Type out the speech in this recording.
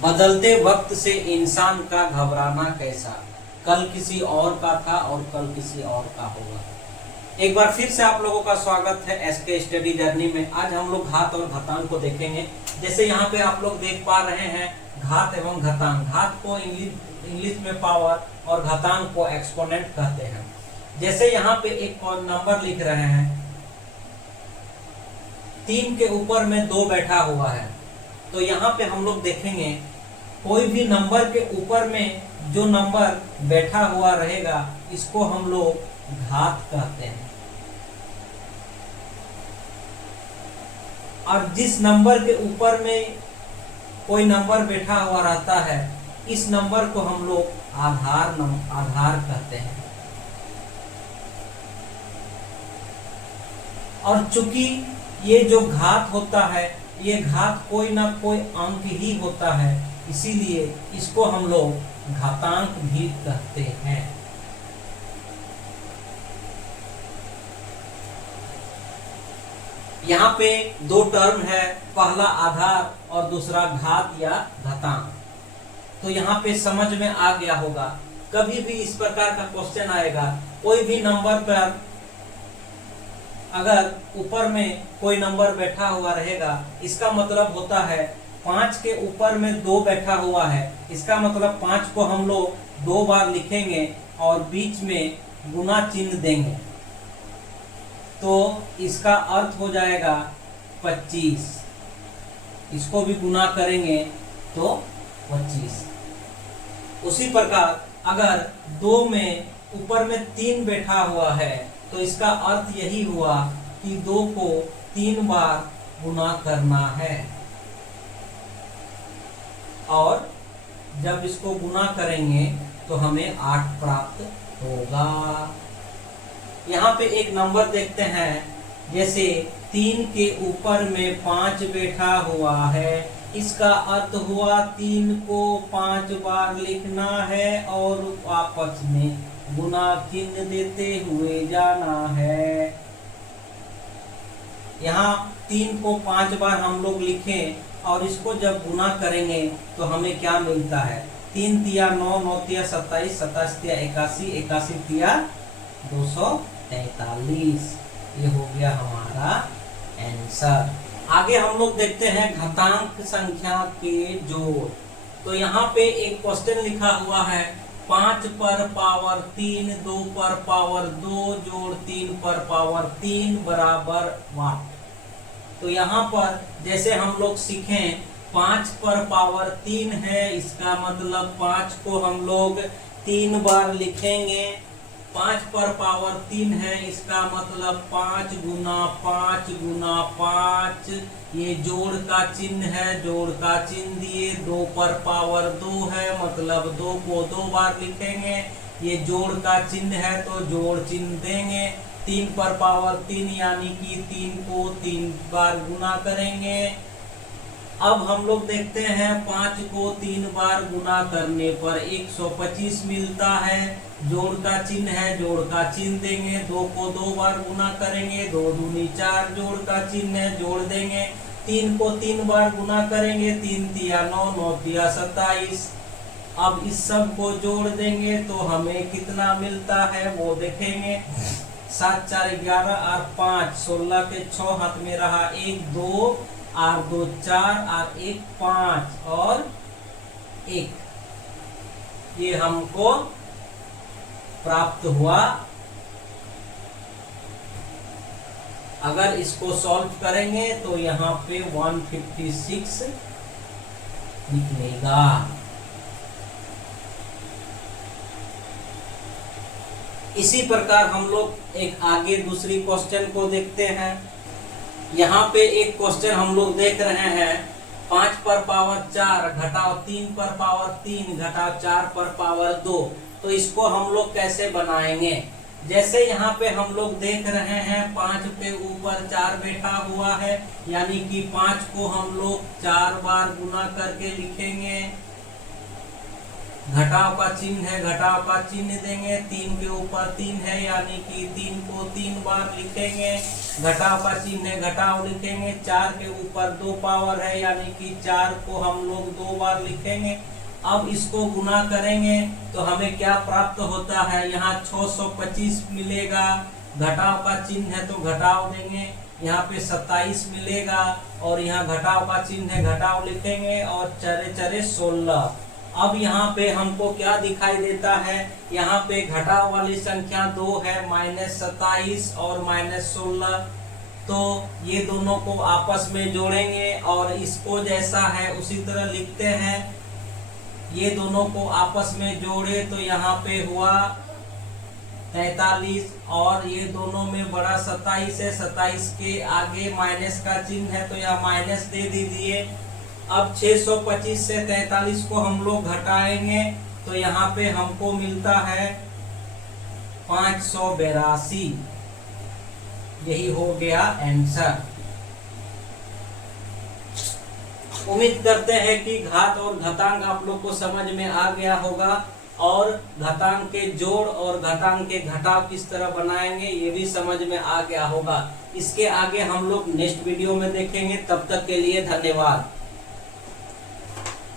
बदलते वक्त से इंसान का घबराना कैसा, कल किसी और का था और कल किसी और का होगा। एक बार फिर से आप लोगों का स्वागत है एसके स्टडी जर्नी में। आज हम लोग घात और घातांक को देखेंगे। जैसे यहाँ पे आप लोग देख पा रहे हैं घात एवं घातांक। घात को इंग्लिश में पावर और घातांक को एक्सपोनेंट कहते हैं। जैसे यहाँ पे एक नंबर लिख रहे हैं, 3 के ऊपर में 2 बैठा हुआ है, तो यहाँ पे हम लोग देखेंगे कोई भी नंबर के ऊपर में जो नंबर बैठा हुआ रहेगा इसको हम लोग घात कहते हैं, और जिस नंबर के ऊपर में कोई नंबर बैठा हुआ रहता है इस नंबर को हम लोग आधार कहते हैं। और चूंकि ये जो घात होता है ये घात कोई ना कोई अंक ही होता है, इसीलिए इसको हम लोग घातांक भी कहते हैं। यहाँ पे 2 टर्म है, पहला आधार और दूसरा घात या घातांक। तो यहाँ पे समझ में आ गया होगा। कभी भी इस प्रकार का क्वेश्चन आएगा, कोई भी नंबर पर अगर ऊपर में कोई नंबर बैठा हुआ रहेगा इसका मतलब होता है 5 के ऊपर में 2 बैठा हुआ है, इसका मतलब 5 को हम लोग 2 बार लिखेंगे और बीच में गुना चिन्ह देंगे, तो इसका अर्थ हो जाएगा 25। इसको भी गुना करेंगे तो 25। उसी प्रकार अगर 2 में ऊपर में 3 बैठा हुआ है तो इसका अर्थ यही हुआ कि 2 को 3 बार गुना करना है, और जब इसको गुना करेंगे तो हमें 8 प्राप्त होगा। यहाँ पे एक नंबर देखते हैं, जैसे 3 के ऊपर में 5 बैठा हुआ है, इसका अर्थ हुआ 3 को 5 बार लिखना है और आपस में गुना चिन्ह देते हुए जाना है। यहाँ 3 को 5 बार हम लोग लिखें और इसको जब गुना करेंगे तो हमें क्या मिलता है, 3 तिया 9, 9 तिया 27, 27 तिया 81, 81 तिया 243। ये हो गया हमारा आंसर। आगे हम लोग देखते हैं घातांक संख्या के जोड़। तो यहाँ पे एक क्वेश्चन लिखा हुआ है, 5 पर पावर 3 2 पर पावर 2 जोड़ 3 पर पावर 3 बराबर वाट। तो यहाँ पर जैसे हम लोग सीखें 5 पर पावर 3 है, इसका मतलब 5 को हम लोग 3 बार लिखेंगे। 5 पर पावर 3 है, इसका मतलब 5 गुना 5 गुना 5। ये जोड़ का चिन्ह है, जोड़ का चिन्ह दिए। 2 पर पावर 2 है, मतलब 2 को 2 बार लिखेंगे। ये जोड़ का चिन्ह है तो जोड़ चिन्ह देंगे। 3 पर पावर 3 यानी कि 3 को 3 बार गुना करेंगे। अब हम लोग देखते हैं 5 को 3 बार गुना करने पर 125 मिलता है। जोड़ का चिन्ह है, जोड़ का चिन्ह देंगे। 2 को 2 बार गुना करेंगे, 2 दूनी 4। जोड़ का चिन्ह है, जोड़ देंगे। 3 को 3 बार गुना करेंगे, 3 तिया 9, 9 तिया 27। अब इस सब को जोड़ देंगे तो हमें कितना मिलता है वो देखेंगे। 7 4 11 और 5 16 के 6 हाथ में रहा 1 2 और 2 4 और 1 5 और 1, ये हमको प्राप्त हुआ। अगर इसको सॉल्व करेंगे तो यहाँ पे 156 निकलेगा। इसी प्रकार हम लोग एक आगे दूसरी क्वेश्चन को देखते हैं। यहाँ पे एक क्वेश्चन हम लोग देख रहे हैं, 5 पर पावर 4 घटाओ 3 पर पावर 3 घटाओ 4 पर पावर 2। तो इसको हम लोग कैसे बनाएंगे? जैसे यहाँ पे हम लोग देख रहे हैं 5 पे ऊपर 4 बैठा हुआ है, यानी कि 5 को हम लोग 4 बार गुना करके लिखेंगे। घटाव का चिन्ह है, घटाव का चिन्ह देंगे, 3 के ऊपर 3 है यानी कि 3 को 3 बार लिखेंगे, घटाव का चिन्ह है, घटाव लिखेंगे, 4 के ऊपर 2 पावर है यानी कि 4 को हम लोग 2 बार लिखेंगे। अब इसको गुना करेंगे तो हमें क्या प्राप्त होता है, यहाँ 625 मिलेगा, घटाव का चिन्ह है तो घटाव देंगे, यहाँ पे 27 मिलेगा और यहाँ घटाव का चिन्ह है, घटाव लिखेंगे और चरे चरे 16। अब यहाँ पे हमको क्या दिखाई देता है, यहाँ पे घटाव वाली संख्या 2 है, -27 और -16, तो ये दोनों को आपस में जोड़ेंगे और इसको जैसा है उसी तरह लिखते हैं। ये दोनों को आपस में जोड़े तो यहाँ पे हुआ 43 और ये दोनों में बड़ा 27 है, 27 के आगे माइनस का चिन्ह है तो यहाँ माइनस दे दीजिए। अब 625 से 43 को हम लोग घटाएंगे तो यहाँ पे हमको मिलता है 582। यही हो गया आंसर। उम्मीद करते हैं कि घात और घातांक आप लोग को समझ में आ गया होगा और घातांक के जोड़ और घातांक के घटाव किस तरह बनाएंगे ये भी समझ में आ गया होगा। इसके आगे हम लोग नेक्स्ट वीडियो में देखेंगे। तब तक के लिए धन्यवाद।